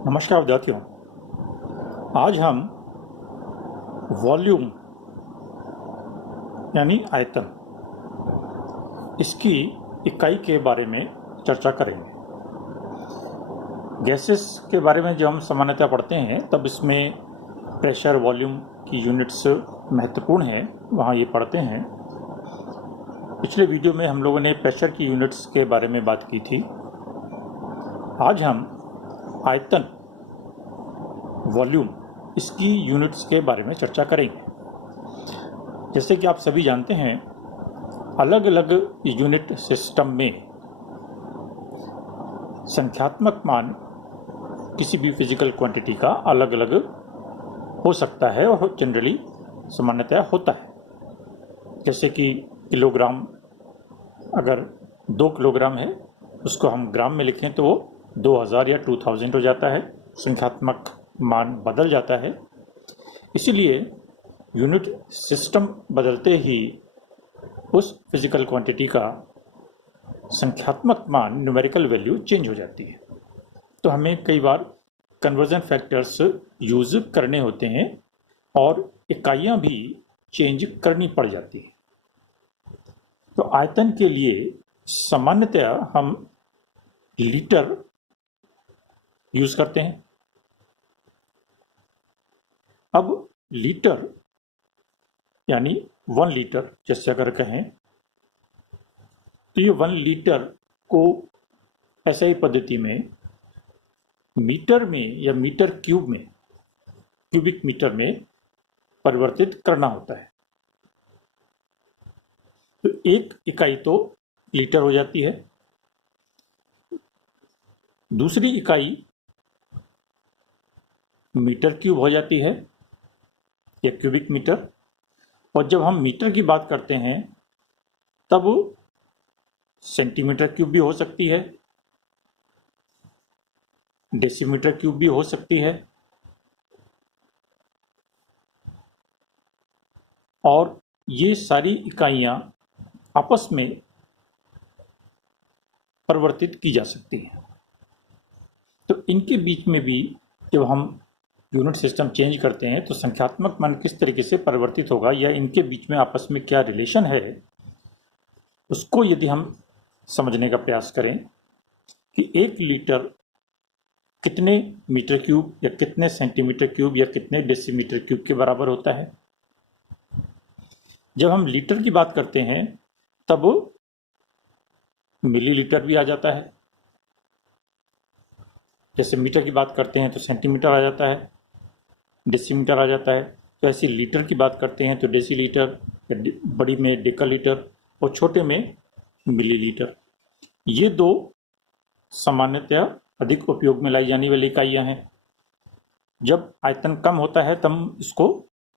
नमस्कार विद्यार्थियों। आज हम वॉल्यूम यानी आयतन, इसकी इकाई के बारे में चर्चा करेंगे। गैसेस के बारे में जब हम सामान्यतः पढ़ते हैं तब इसमें प्रेशर, वॉल्यूम की यूनिट्स महत्वपूर्ण हैं, वहाँ ये पढ़ते हैं। पिछले वीडियो में हम लोगों ने प्रेशर की यूनिट्स के बारे में बात की थी। आज हम आयतन, वॉल्यूम, इसकी यूनिट्स के बारे में चर्चा करेंगे। जैसे कि आप सभी जानते हैं, अलग अलग यूनिट सिस्टम में संख्यात्मक मान किसी भी फिजिकल क्वांटिटी का अलग अलग हो सकता है और जनरली सामान्यतः होता है। जैसे कि किलोग्राम, अगर 2 किलोग्राम है उसको हम ग्राम में लिखें तो वो 2000 या 2000 हो जाता है, संख्यात्मक मान बदल जाता है। इसीलिए यूनिट सिस्टम बदलते ही उस फिजिकल क्वांटिटी का संख्यात्मक मान, न्यूमेरिकल वैल्यू चेंज हो जाती है। तो हमें कई बार कन्वर्जन फैक्टर्स यूज करने होते हैं और इकाइयां भी चेंज करनी पड़ जाती है। तो आयतन के लिए सामान्यतः हम लीटर यूज करते हैं। अब लीटर यानी 1 लीटर जैसे अगर कहें तो ये 1 लीटर को ऐसे ही पद्धति में मीटर में या मीटर क्यूब में, क्यूबिक मीटर में परिवर्तित करना होता है। तो एक इकाई तो लीटर हो जाती है, दूसरी इकाई मीटर क्यूब हो जाती है या क्यूबिक मीटर। और जब हम मीटर की बात करते हैं तब सेंटीमीटर क्यूब भी हो सकती है, डेसीमीटर क्यूब भी हो सकती है, और ये सारी इकाइयां आपस में परिवर्तित की जा सकती हैं। तो इनके बीच में भी जब हम यूनिट सिस्टम चेंज करते हैं तो संख्यात्मक मान किस तरीके से परिवर्तित होगा या इनके बीच में आपस में क्या रिलेशन है, उसको यदि हम समझने का प्रयास करें कि 1 लीटर कितने मीटर क्यूब या कितने सेंटीमीटर क्यूब या कितने डेसीमीटर क्यूब के बराबर होता है। जब हम लीटर की बात करते हैं तब मिलीलीटर भी आ जाता है। जैसे मीटर की बात करते हैं तो सेंटीमीटर आ जाता है, डेसीमीटर आ जाता है। तो ऐसे लीटर की बात करते हैं तो डेसीलीटर, बड़ी में डेकालीटर और छोटे में मिलीलीटर। ये 2 सामान्यतः अधिक उपयोग में लाई जाने वाली इकाइयां हैं। जब आयतन कम होता है तब इसको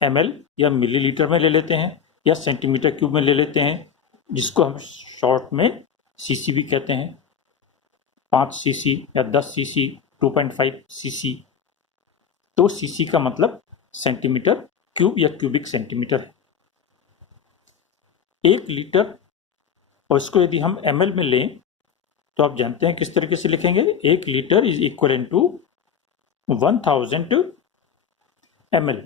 ml या मिलीलीटर में ले लेते हैं या सेंटीमीटर क्यूब में ले लेते हैं, जिसको हम शॉर्ट में सीसी भी कहते हैं। 5 सीसी या 10 सीसी, 2.5 सीसी। तो सीसी का मतलब सेंटीमीटर क्यूब या क्यूबिक सेंटीमीटर है। 1 लीटर, और इसको यदि हम ml में लें तो आप जानते हैं किस तरीके से लिखेंगे। 1 litre is equal to 1000 ml,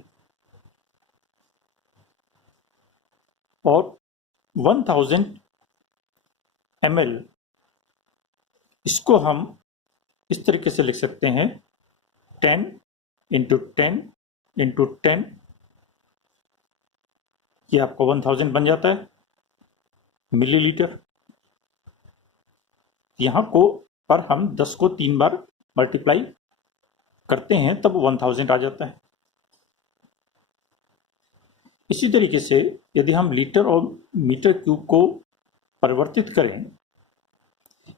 और 1000 ml इसको हम इस तरीके से लिख सकते हैं 10 इंटू 10 इंटू 10, ये आपको 1000 बन जाता है मिलीलीटर। यहाँ को पर हम 10 को 3 बार मल्टीप्लाई करते हैं तब 1000 आ जाता है। इसी तरीके से यदि हम लीटर और मीटर क्यूब को परिवर्तित करें,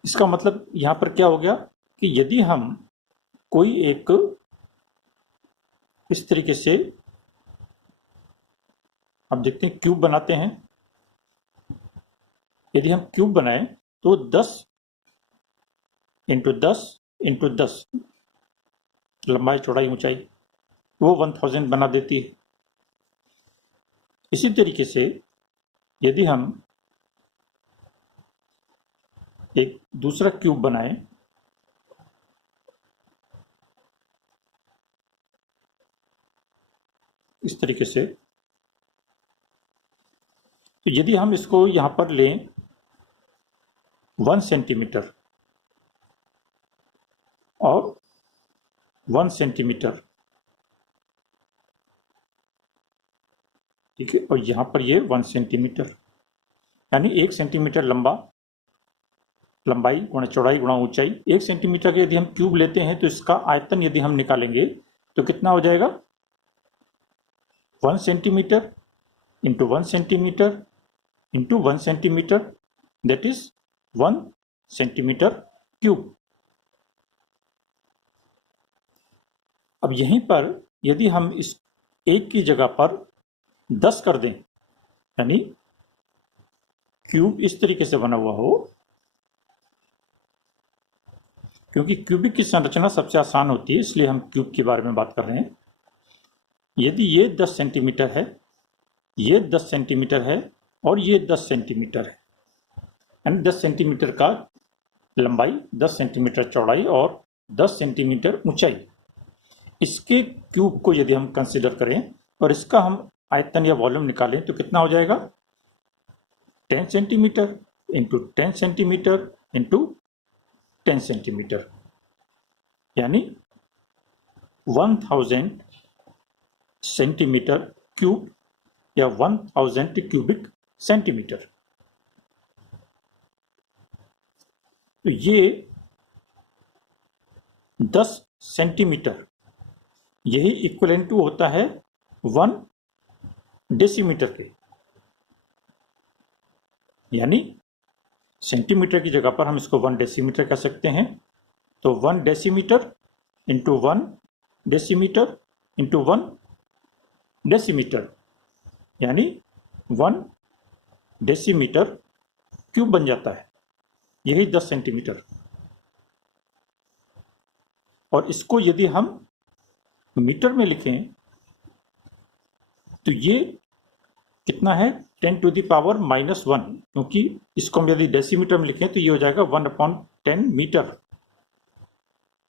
इसका मतलब यहाँ पर क्या हो गया कि यदि हम कोई एक इस तरीके से हम देखते हैं क्यूब बनाते हैं। यदि हम क्यूब बनाएं तो 10 इंटू 10 इंटू 10 लंबाई, चौड़ाई, ऊंचाई, वो 1000 बना देती है। इसी तरीके से यदि हम एक दूसरा क्यूब बनाएं इस तरीके से। तो यदि हम इसको यहां पर लें 1 सेंटीमीटर और 1 सेंटीमीटर, ठीक है, और यहां पर ये 1 सेंटीमीटर, यानी 1 सेंटीमीटर लंबाई गुणा चौड़ाई गुणा ऊंचाई। 1 सेंटीमीटर का यदि हम क्यूब लेते हैं तो इसका आयतन यदि हम निकालेंगे तो कितना हो जाएगा? 1 centimetre into 1 centimetre into 1 centimetre, that is 1 centimetre cube. अब यहीं पर यदि हम इस 1 की जगह पर 10 कर दें, यानी क्यूब इस तरीके से बना हुआ हो, क्योंकि क्यूबिक की संरचना सबसे आसान होती है इसलिए हम क्यूब के बारे में बात कर रहे हैं। यदि ये 10 सेंटीमीटर है, ये 10 सेंटीमीटर है और ये 10 सेंटीमीटर है, यानी 10 सेंटीमीटर का लंबाई, 10 सेंटीमीटर चौड़ाई और 10 सेंटीमीटर ऊंचाई, इसके क्यूब को यदि हम कंसीडर करें और इसका हम आयतन या वॉल्यूम निकालें तो कितना हो जाएगा? 10 centimetre into 10 centimetre into 10 centimetre, यानी 1000 सेंटीमीटर क्यूब या 1000 क्यूबिक सेंटीमीटर। तो ये 10 सेंटीमीटर, यही इक्वलेंट टू होता है 1 डेसीमीटर के, यानी सेंटीमीटर की जगह पर हम इसको 1 डेसीमीटर कह सकते हैं। तो 1 decimetre into 1 decimetre into 1 decimetre, यानी 1 डेसीमीटर क्यूब बन जाता है, यही 10 सेंटीमीटर। और इसको यदि हम मीटर में लिखें तो ये कितना है? 10 टू द पावर -1, क्योंकि इसको हम यदि डेसीमीटर में लिखें तो ये हो जाएगा 1/10 मीटर,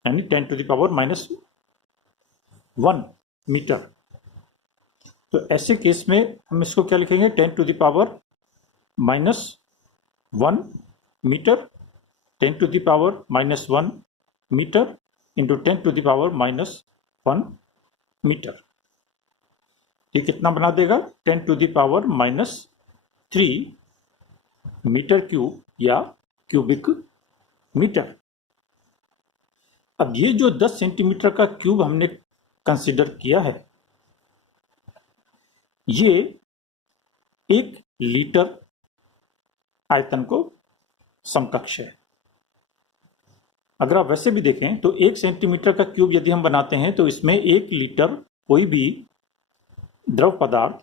यानी 10 टू द पावर -1 मीटर। तो ऐसे केस में हम इसको क्या लिखेंगे? 10 to the power -1 metre, 10 to the power -1 metre into 10 to the power -1 metre. ये कितना बना देगा? 10 to the power -3 metre cube या क्यूबिक मीटर। अब ये जो 10 सेंटीमीटर का क्यूब हमने कंसीडर किया है, ये 1 लीटर आयतन को समकक्ष है। अगर आप वैसे भी देखें तो 1 सेंटीमीटर का क्यूब यदि हम बनाते हैं तो इसमें 1 लीटर कोई भी द्रव पदार्थ,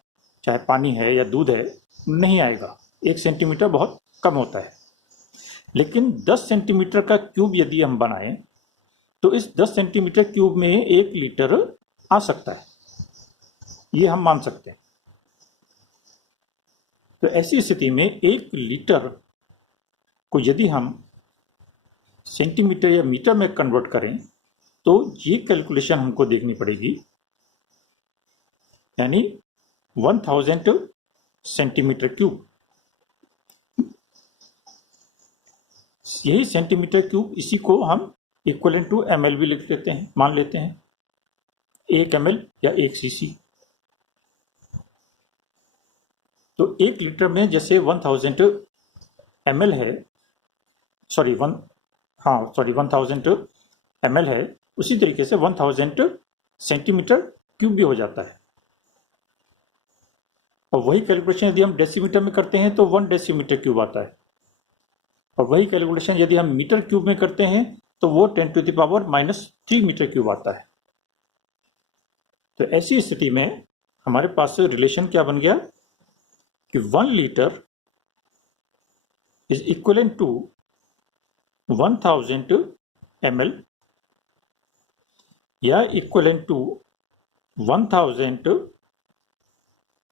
चाहे पानी है या दूध है, नहीं आएगा। 1 सेंटीमीटर बहुत कम होता है। लेकिन 10 सेंटीमीटर का क्यूब यदि हम बनाएं तो इस 10 सेंटीमीटर क्यूब में 1 लीटर आ सकता है, ये हम मान सकते हैं। तो ऐसी स्थिति में 1 लीटर को यदि हम सेंटीमीटर या मीटर में कन्वर्ट करें तो ये कैलकुलेशन हमको देखनी पड़ेगी, यानी 1000 सेंटीमीटर क्यूब। यही सेंटीमीटर क्यूब, इसी को हम इक्वलेंट टू ml भी लिख लेते हैं, मान लेते हैं 1 ml या 1 cc। तो 1 लीटर में जैसे 1000 ml है, 1000 ml है, उसी तरीके से 1000 सेंटीमीटर क्यूब भी हो जाता है। और वही कैलकुलेशन यदि हम डेसीमीटर में करते हैं तो 1 डेसीमीटर क्यूब आता है, और वही कैलकुलेशन यदि हम मीटर क्यूब में करते हैं तो वो 10 to the power -3 metre cube आता है। तो ऐसी स्थिति में हमारे पास रिलेशन क्या बन गया कि 1 litre is equivalent to 1000 ml या इक्वलेंट टू 1000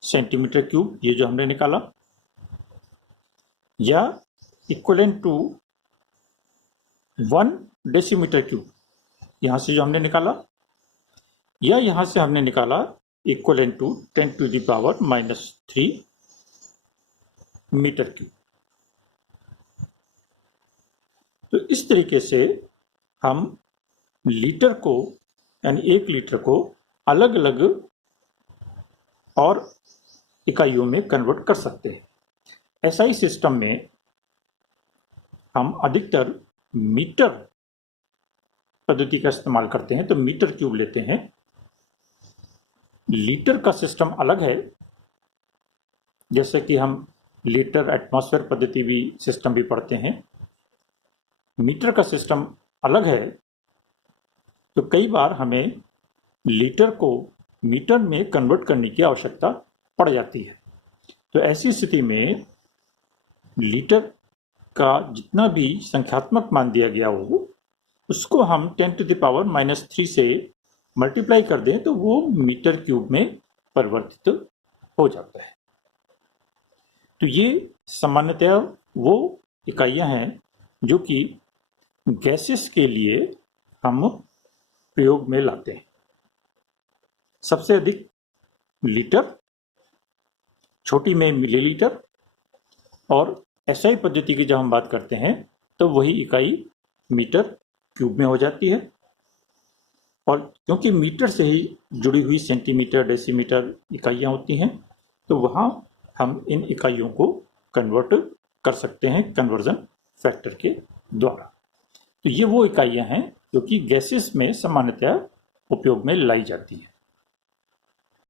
सेंटीमीटर क्यूब, ये जो हमने निकाला, या इक्वलेंट टू 1 डेसीमीटर क्यूब, यहां से जो हमने निकाला, या यहां से हमने निकाला इक्वलेंट टू 10⁻³ मीटर क्यूब। तो इस तरीके से हम लीटर को यानी 1 लीटर को अलग अलग और इकाइयों में कन्वर्ट कर सकते हैं। एसआई सिस्टम में हम अधिकतर मीटर पद्धति का इस्तेमाल करते हैं, तो मीटर क्यूब लेते हैं। लीटर का सिस्टम अलग है, जैसे कि हम लीटर एटमॉस्फेयर पद्धति भी सिस्टम भी पढ़ते हैं। मीटर का सिस्टम अलग है, तो कई बार हमें लीटर को मीटर में कन्वर्ट करने की आवश्यकता पड़ जाती है। तो ऐसी स्थिति में लीटर का जितना भी संख्यात्मक मान दिया गया हो, उसको हम 10⁻³ से मल्टीप्लाई कर दें तो वो मीटर क्यूब में परिवर्तित हो जाता है। तो ये सामान्यतया वो इकाइयां हैं जो कि गैसेस के लिए हम प्रयोग में लाते हैं। सबसे अधिक लीटर, छोटी में मिलीलीटर, और एसआई पद्धति की जब हम बात करते हैं तो वही इकाई मीटर क्यूब में हो जाती है। और क्योंकि मीटर से ही जुड़ी हुई सेंटीमीटर, डेसीमीटर इकाइयाँ होती हैं, तो वहाँ हम इन इकाइयों को कन्वर्ट कर सकते हैं कन्वर्जन फैक्टर के द्वारा। तो ये वो इकाइयाँ हैं जो कि गैसेस में सामान्यतया उपयोग में लाई जाती हैं।